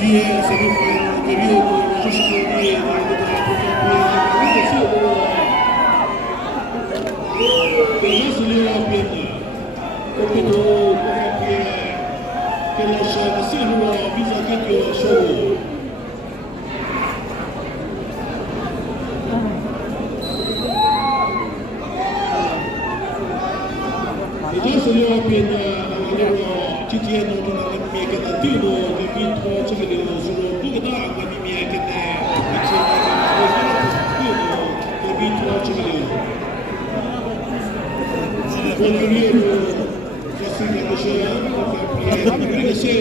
sia semifinale periodo giusto déjà celui européen comme nous que la chance nous vise à quelque chose déjà celui européen TTN non mi che da tiro che vinto c'è che sono due da ma mi è che che vinto c'è che buon periodo così che c'è perché se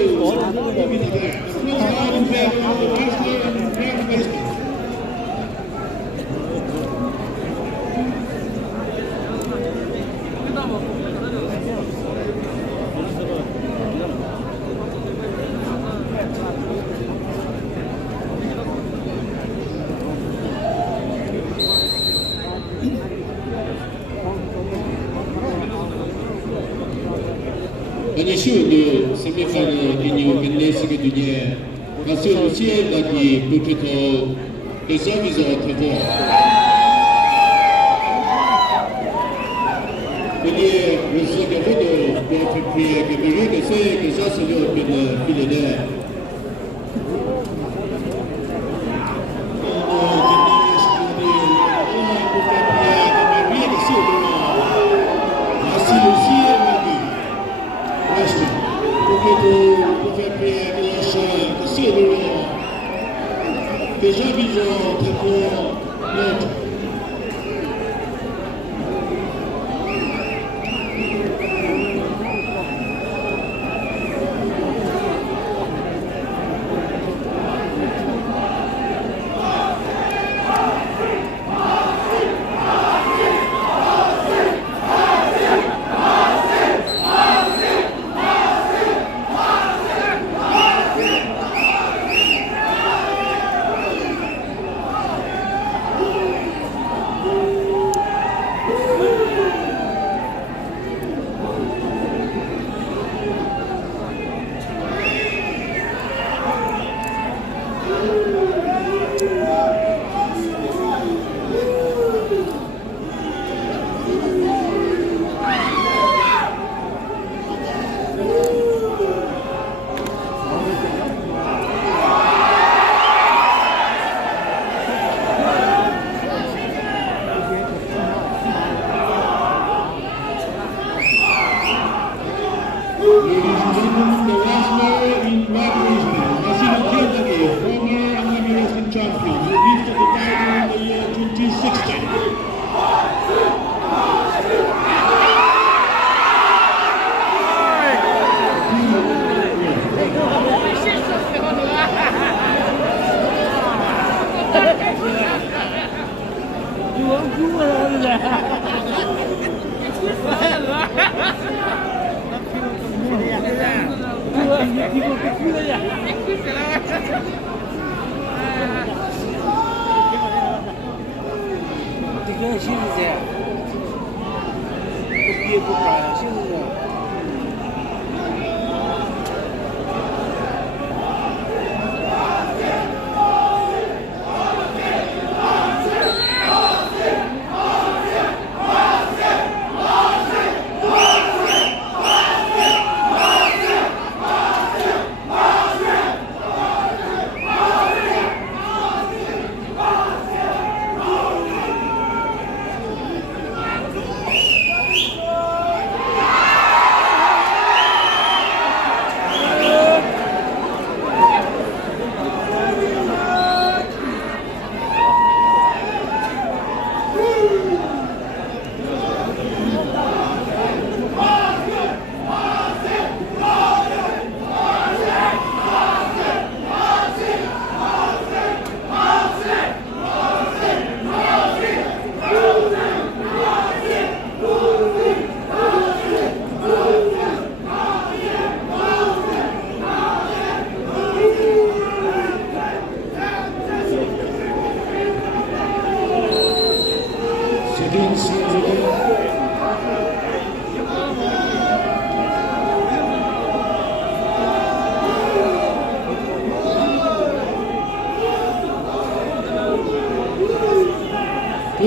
Nessuno sembra fare l'indipendence che dunia, ma se non si è da chi pubblico esami a trovare. Quindi questo che vedo può capire che mi che se che già sono per fine déjà vivant très pour notre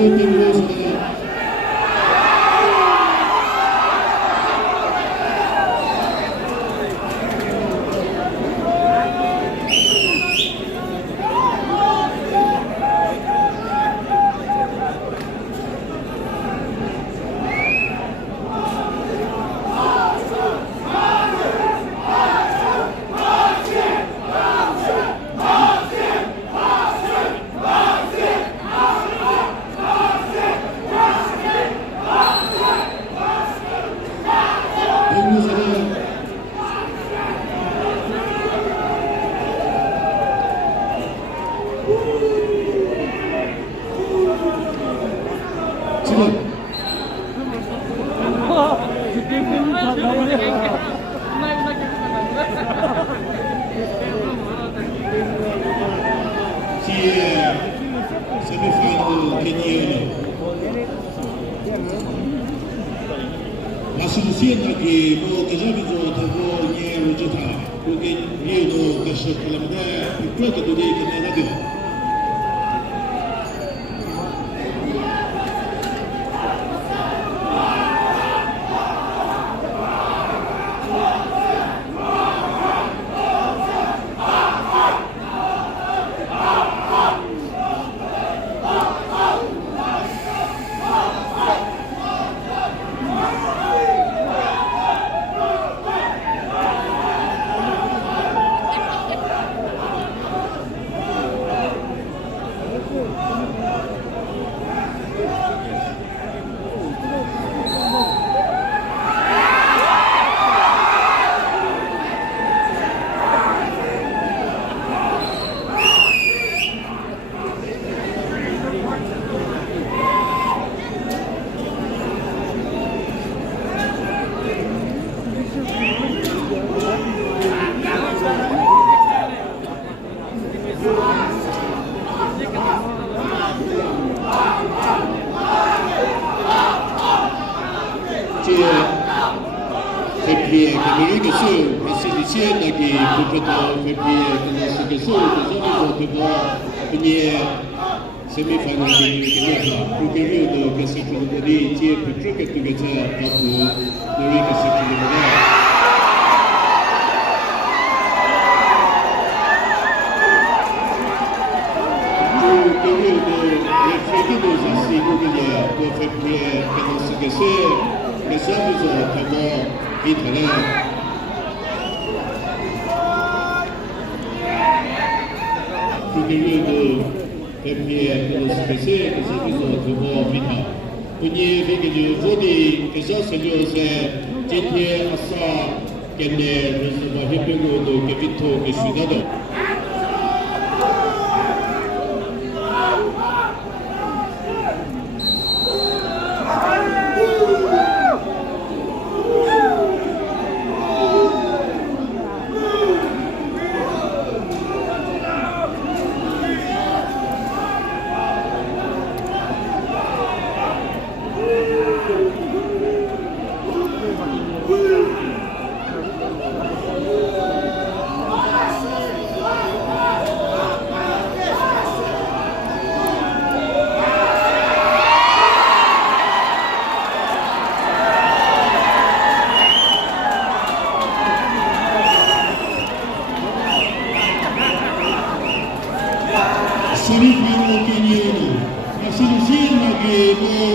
tenemos la soluzione che abbiamo trovato ieri perché io che sono la mia più che devo dire semifinal kenyano. La soluzione che